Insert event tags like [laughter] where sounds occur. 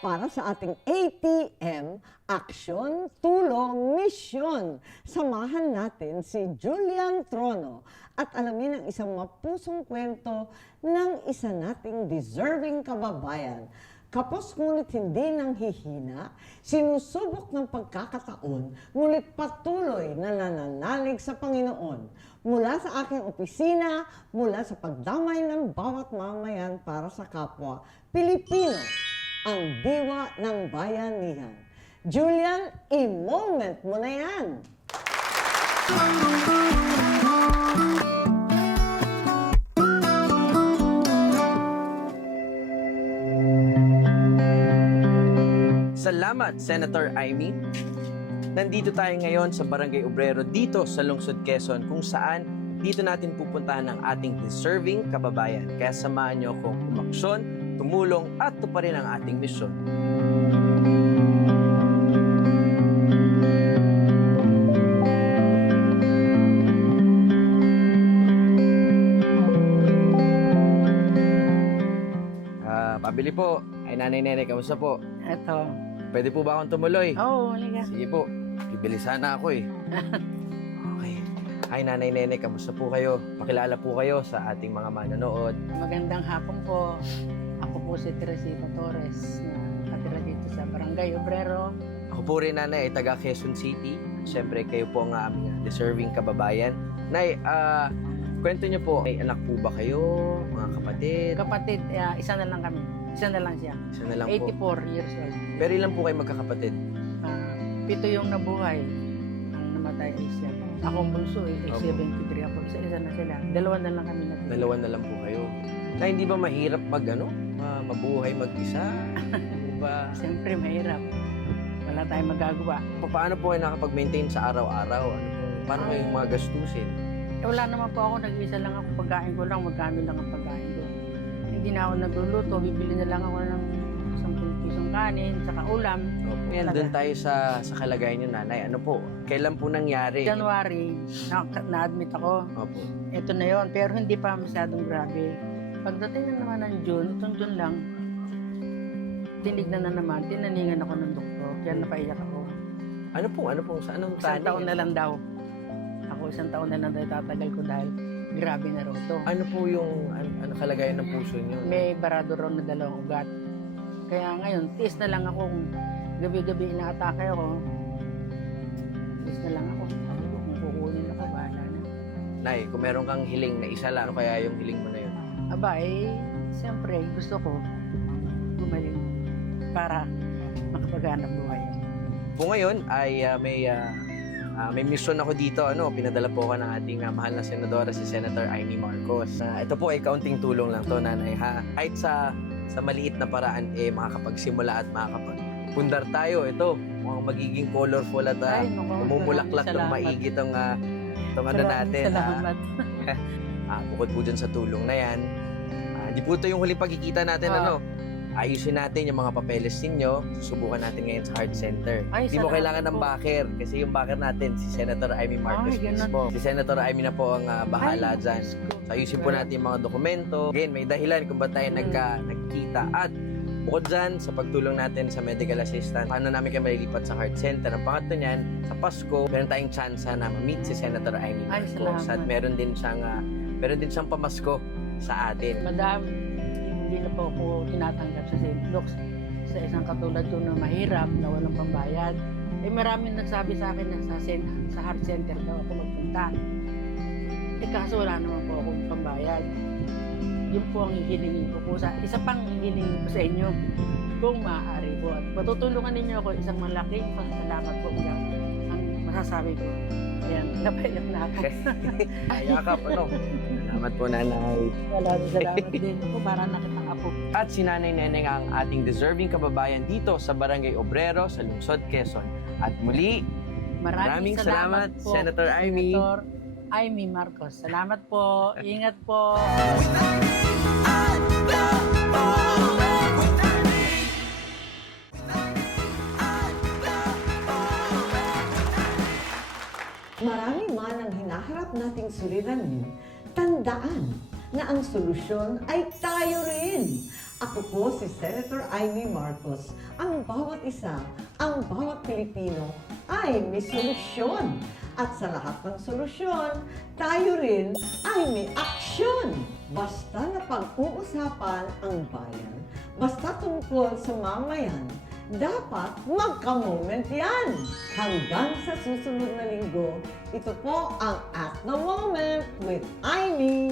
para sa ating ATM, Aksyon, Tulong, Misyon. Samahan natin si Julian Trono at alamin ang isang mapusong kwento ng isa nating deserving kababayan. Kapos ngunit hindi nang hihina, sinusubok ng pagkakataon, ngunit patuloy na nananalig sa Panginoon. Mula sa aking opisina, mula sa pagdamay ng bawat mamayan para sa kapwa, Pilipino, ang diwa ng bayanihan. Julian, i-moment mo na yan! Salamat, Senator Amy. Nandito tayo ngayon sa Barangay Obrero dito sa Lungsod Quezon kung saan dito natin pupuntahan ang ating deserving kababayan. Kaya samahan niyo akong umaksyon, tumulong at tuparin ang ating misyon. Ah, pabili po. Ay nanay nene, kamusta po? Eto. Pwede po ba akong tumuloy? Oo, oh, halika. Sige po, bibili sana ako eh. [laughs] Okay. Ay, Nanay Nene, kamusta po kayo? Pakilala po kayo sa ating mga manonood. Magandang hapon po. Ako po si Teresita Torres na nakatira dito sa Barangay Obrero. Ako po rin, Nanay, ay taga Quezon City. Siyempre, kayo po ang aming deserving kababayan. Nay, ah, kwento niyo po, may anak po ba kayo? Mga kapatid? Kapatid, ah, isa na lang kami. Isa na lang siya. Isa na lang po. 84 years old. Pero ilan po kayo magkakapatid? Ah, pito yung nabuhay. Ang namatay ay siya. Akong bunso eh, Opo. 73 ako. Isa-isa na sila. Dalawa na lang kami natin. Dalawa na lang po kayo. Na hindi ba mahirap mag, ano, ma- mabuhay mag-isa? [laughs] Ba? Siyempre, mahirap. Wala tayong magagawa. Pa- Paano po kayo nakapag-maintain sa araw-araw? Ano po? Paano kayo mga gastusin? Eh, wala naman po ako. Nag-isa lang ako. Pagkain ko lang. Magkano lang ang pagkain ko. Hindi na ako nagluluto. Bibili na lang ako ng 10 pisong kanin, saka ulam. Opo. Talaga. doon tayo sa, sa kalagayan niyo, nanay. Ano po? Kailan po nangyari? January, na- na-admit ako. Opo. Ito na yon pero hindi pa masyadong grabe. Pagdating na naman ng June, itong June lang, tinignan na naman, tinaningan ako ng doktor, kaya napaiyak ako. Ano po? Ano po? Sa anong Isang taon na lang daw. Ako isang taon na lang daw tatagal ko dahil grabe na raw to. Ano po yung ano, ano kalagayan ng puso niyo? May barado raw na dalawang ugat. Kaya ngayon, tiis na lang ako. kung Gabi-gabi inaatake ako. Tiis na lang ako. Sabi ko, kung kukunin ako, bahala na. Nay, kung meron kang hiling na isa lang, ano kaya yung hiling mo na yun? Aba, eh, siyempre, gusto ko gumaling para makapaghanap buhay. Po ngayon ay ah, may ah, ah, may mission ako dito. Ano, pinadala po ako ng ating ah, mahal na senadora si Senator Amy Marcos. Ah, ito po ay kaunting tulong lang to, nanay ha. Kahit sa sa maliit na paraan eh makakapagsimula at makakapagpundar tayo. Ito, mukhang magiging colorful at ah, Ay, naku, Mamumulaklak ng maigi itong, uh, itong ano natin. Salamat. [laughs] Ah, bukod po dyan sa tulong na yan. Hindi po ito yung huling pagkikita natin. Ah. ano Ayusin natin yung mga papeles ninyo. Susubukan natin ngayon sa Heart Center. Ay, Hindi mo salamat kailangan ng po. backer kasi yung backer natin, si Senator Amy Marcos Ay, ganun. mismo. Si Senator Amy na po ang ah, bahala Ay, dyan. Diyos ko. So, ayusin po natin yung mga dokumento. Again, may dahilan kung ba't tayo Mm. nagka, nagkita. At bukod dyan, sa pagtulong natin sa medical assistant, paano namin kayo malilipat sa heart center. Ang pangatlo niyan, sa Pasko, meron tayong chance na ma-meet si Senator Amy Ay, Marcos. salamat. At meron din siyang, ah, meron din siyang pamasko sa atin. Madam, hindi na po ako tinatanggap sa St. Luke's sa isang katulad ko na mahirap, na walang pambayad. Eh maraming nagsabi sa akin na sa, sen, sa heart center daw ako magpunta. Eh kaso wala naman po akong pambayad. Yun po ang hihilingin ko po sa, isa pang hihilingin ko sa inyo kung maaari po. At matutulungan ninyo ako isang malaking pasalamat po lang ang masasabi ko. Ayan, [laughs] napaiyak na ako. [laughs] Yakap, ano? [laughs] Salamat po, nanay. Maraming [laughs] salamat din ako para nakita ako. At si Nanay Neneng ang ating deserving kababayan dito sa Barangay Obrero sa Lungsod, Quezon. At muli, Maraming, Maraming salamat, po, Senator Amy. Senator Amy Marcos. Salamat po. Ingat po. Marami man ang hinaharap nating suliranin, tandaan, na ang solusyon ay tayo rin. Ako po si Senator Amy Marcos. Ang bawat isa, ang bawat Pilipino ay may solusyon. At sa lahat ng solusyon, tayo rin ay may aksyon. Basta na pag-uusapan ang bayan, basta tungkol sa mamayan, dapat magka-moment yan. Hanggang sa susunod na linggo, ito po ang At The Moment with Amy.